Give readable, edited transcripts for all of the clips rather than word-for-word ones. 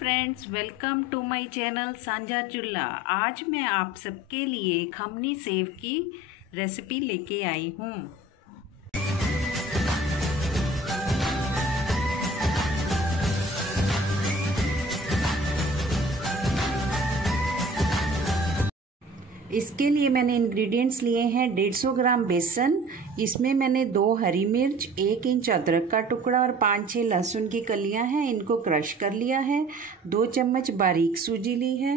Friends, welcome to my channel Sanjha Chulha. आज मैं आप सबके लिए खमनी सेव की रेसिपी लेके आई हूँ। इसके लिए मैंने इंग्रेडिएंट्स लिए हैं 150 ग्राम बेसन। इसमें मैंने 2 हरी मिर्च, 1 इंच अदरक का टुकड़ा और 5-6 लहसुन की कलियां हैं, इनको क्रश कर लिया है। 2 चम्मच बारीक सूजी ली है,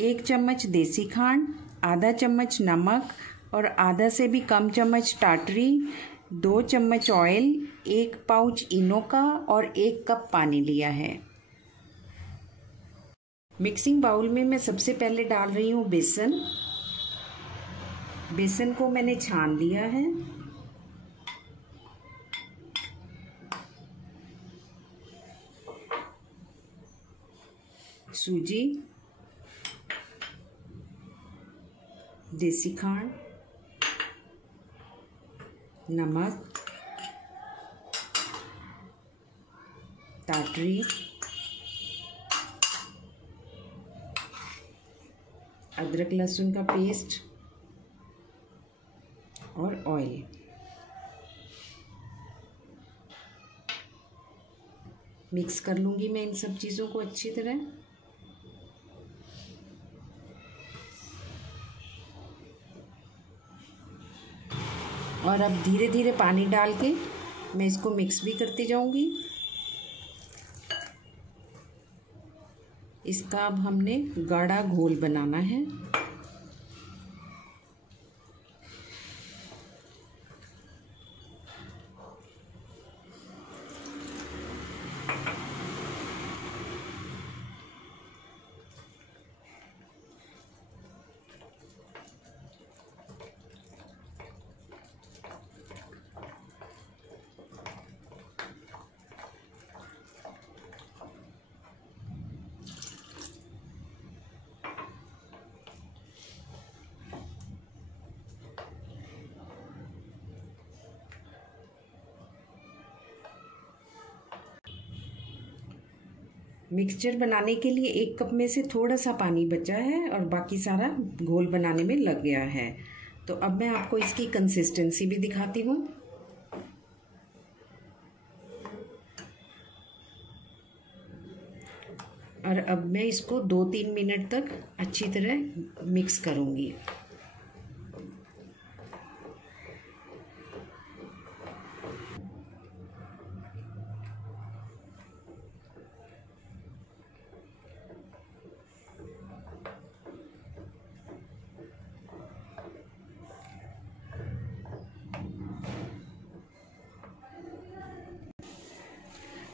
1 चम्मच देसी खांड, आधा चम्मच नमक और आधा से भी कम चम्मच टाटरी, 2 चम्मच ऑयल, 1 पाउच इनो का और 1 कप पानी लिया है। मिक्सिंग बाउल में मैं सबसे पहले डाल रही हूँ बेसन। बेसन को मैंने छान लिया है। सूजी, देसी खांड, नमक, टाटरी, अदरक लहसुन का पेस्ट और ऑयल। मिक्स कर लूंगी मैं इन सब चीज़ों को अच्छी तरह। और अब धीरे धीरे पानी डाल के मैं इसको मिक्स भी करती जाऊंगी। इसका अब हमने गाढ़ा घोल बनाना है। मिक्सचर बनाने के लिए 1 कप में से थोड़ा सा पानी बचा है और बाकी सारा घोल बनाने में लग गया है। तो अब मैं आपको इसकी कंसिस्टेंसी भी दिखाती हूँ। और अब मैं इसको 2-3 मिनट तक अच्छी तरह मिक्स करूँगी।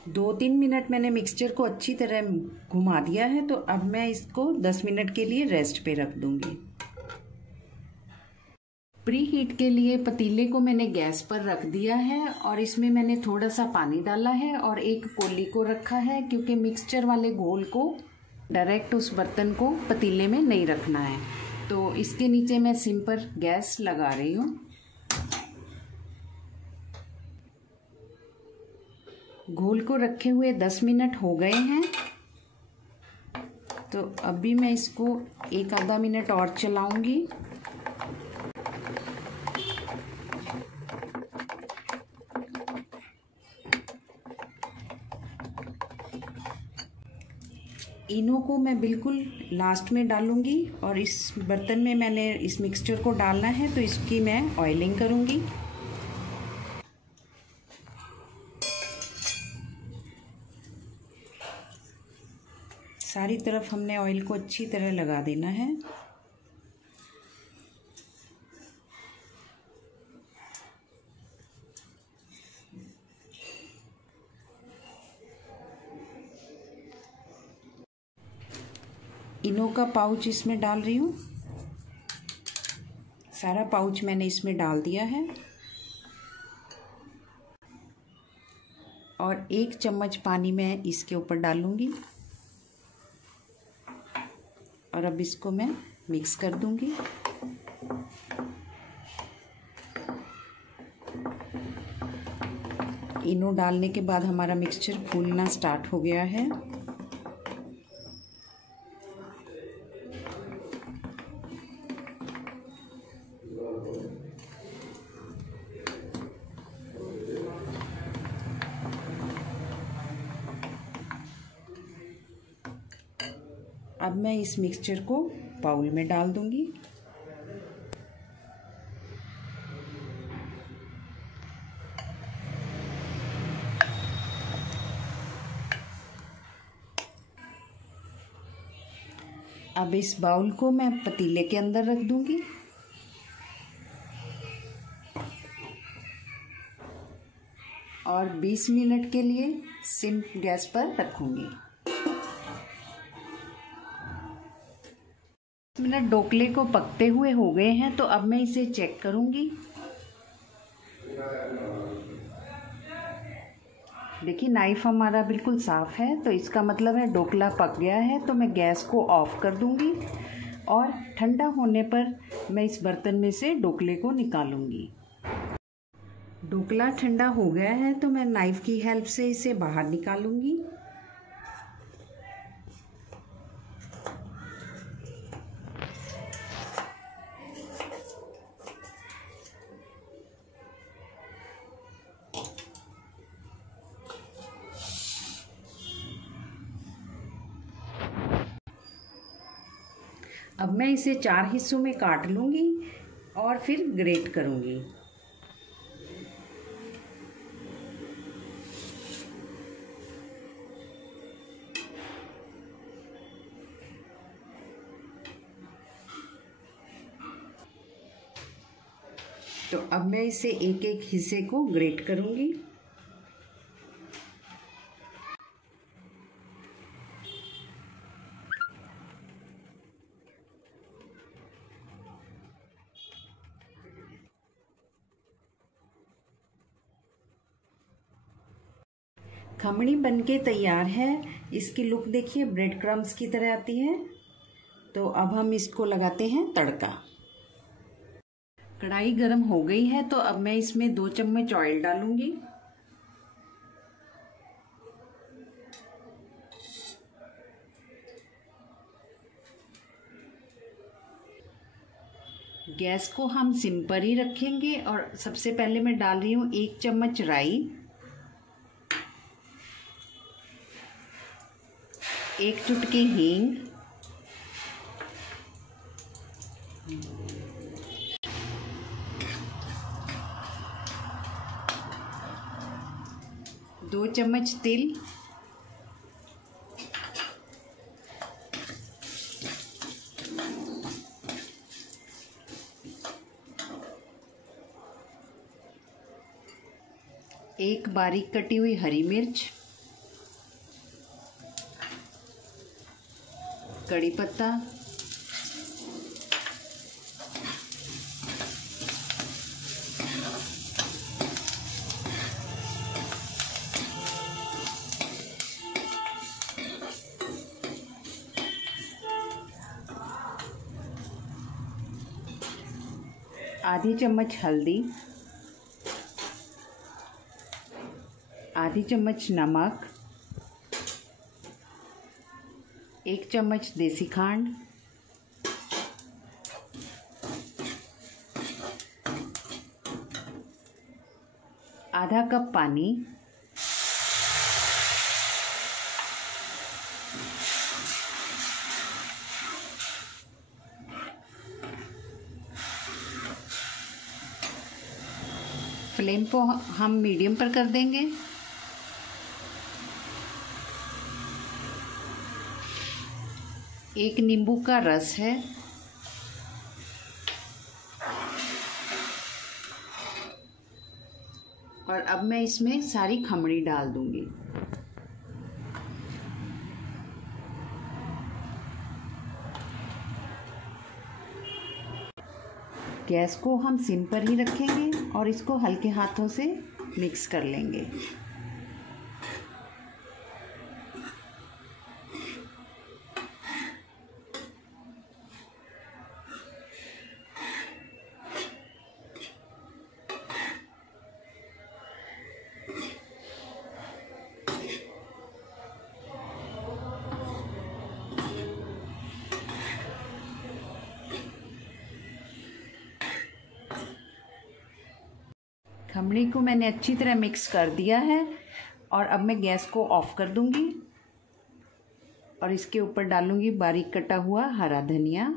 दो 3 मिनट मैंने मिक्सचर को अच्छी तरह घुमा दिया है। तो अब मैं इसको 10 मिनट के लिए रेस्ट पे रख दूंगी। प्री हीट के लिए पतीले को मैंने गैस पर रख दिया है और इसमें मैंने थोड़ा सा पानी डाला है और एक कोली को रखा है, क्योंकि मिक्सचर वाले घोल को डायरेक्ट उस बर्तन को पतीले में नहीं रखना है। तो इसके नीचे मैं सिम पर गैस लगा रही हूँ। घोल को रखे हुए 10 मिनट हो गए हैं। तो अभी मैं इसको 1-आधा मिनट और चलाऊंगी। इनो को मैं बिल्कुल लास्ट में डालूंगी और इस बर्तन में मैंने इस मिक्सचर को डालना है, तो इसकी मैं ऑयलिंग करूंगी। सारी तरफ हमने ऑयल को अच्छी तरह लगा देना है। इनो का पाउच इसमें डाल रही हूँ। सारा पाउच मैंने इसमें डाल दिया है और 1 चम्मच पानी मैं इसके ऊपर डालूंगी और अब इसको मैं मिक्स कर दूंगी। इनो डालने के बाद हमारा मिक्सचर फूलना स्टार्ट हो गया है। अब मैं इस मिक्सचर को बाउल में डाल दूंगी। अब इस बाउल को मैं पतीले के अंदर रख दूंगी और 20 मिनट के लिए सिम गैस पर रखूंगी। मिनट ढोकले को पकते हुए हो गए हैं, तो अब मैं इसे चेक करूंगी। देखिए नाइफ हमारा बिल्कुल साफ है, तो इसका मतलब है ढोकला पक गया है। तो मैं गैस को ऑफ कर दूंगी और ठंडा होने पर मैं इस बर्तन में से ढोकले को निकालूंगी। ढोकला ठंडा हो गया है, तो मैं नाइफ की हेल्प से इसे बाहर निकालूंगी। अब मैं इसे 4 हिस्सों में काट लूंगी और फिर ग्रेट करूंगी। तो अब मैं इसे एक एक हिस्से को ग्रेट करूंगी। खमणी बनके तैयार है। इसकी लुक देखिए, ब्रेड क्रम्स की तरह आती है। तो अब हम इसको लगाते हैं तड़का। कढ़ाई गरम हो गई है, तो अब मैं इसमें 2 चम्मच ऑयल डालूंगी। गैस को हम सिम पर ही रखेंगे और सबसे पहले मैं डाल रही हूँ 1 चम्मच राई, 1 चुटकी हींग, 2 चम्मच तिल, 1 बारीक कटी हुई हरी मिर्च, कड़ी पत्ता, आधी चम्मच हल्दी, आधी चम्मच नमक, 1 चम्मच देसी खांड, आधा कप पानी, फ्लेम को हम मीडियम पर कर देंगे। एक नींबू का रस है, और अब मैं इसमें सारी खमणी डाल दूंगी। गैस को हम सिम पर ही रखेंगे और इसको हल्के हाथों से मिक्स कर लेंगे। खमणी को मैंने अच्छी तरह मिक्स कर दिया है और अब मैं गैस को ऑफ कर दूंगी। और इसके ऊपर डालूंगी बारीक कटा हुआ हरा धनिया।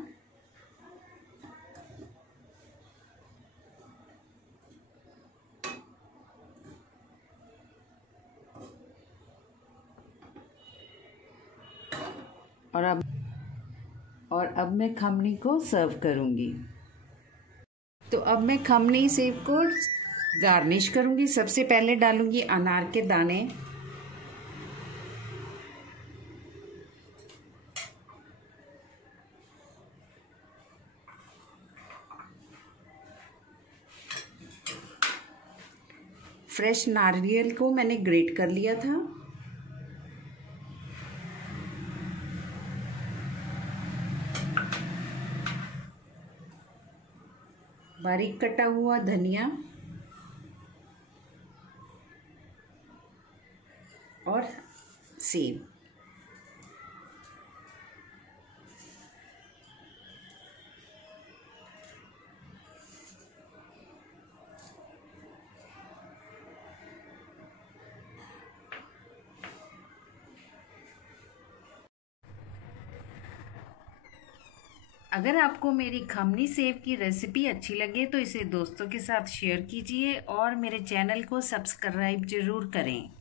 और अब मैं खमनी को सर्व करूंगी। तो अब मैं खमनी सेव को गार्निश करूंगी। सबसे पहले डालूंगी अनार के दाने, फ्रेश नारियल को मैंने ग्रेट कर लिया था, बारीक कटा हुआ धनिया और सेब। अगर आपको मेरी खमनी सेव की रेसिपी अच्छी लगे तो इसे दोस्तों के साथ शेयर कीजिए और मेरे चैनल को सब्सक्राइब जरूर करें।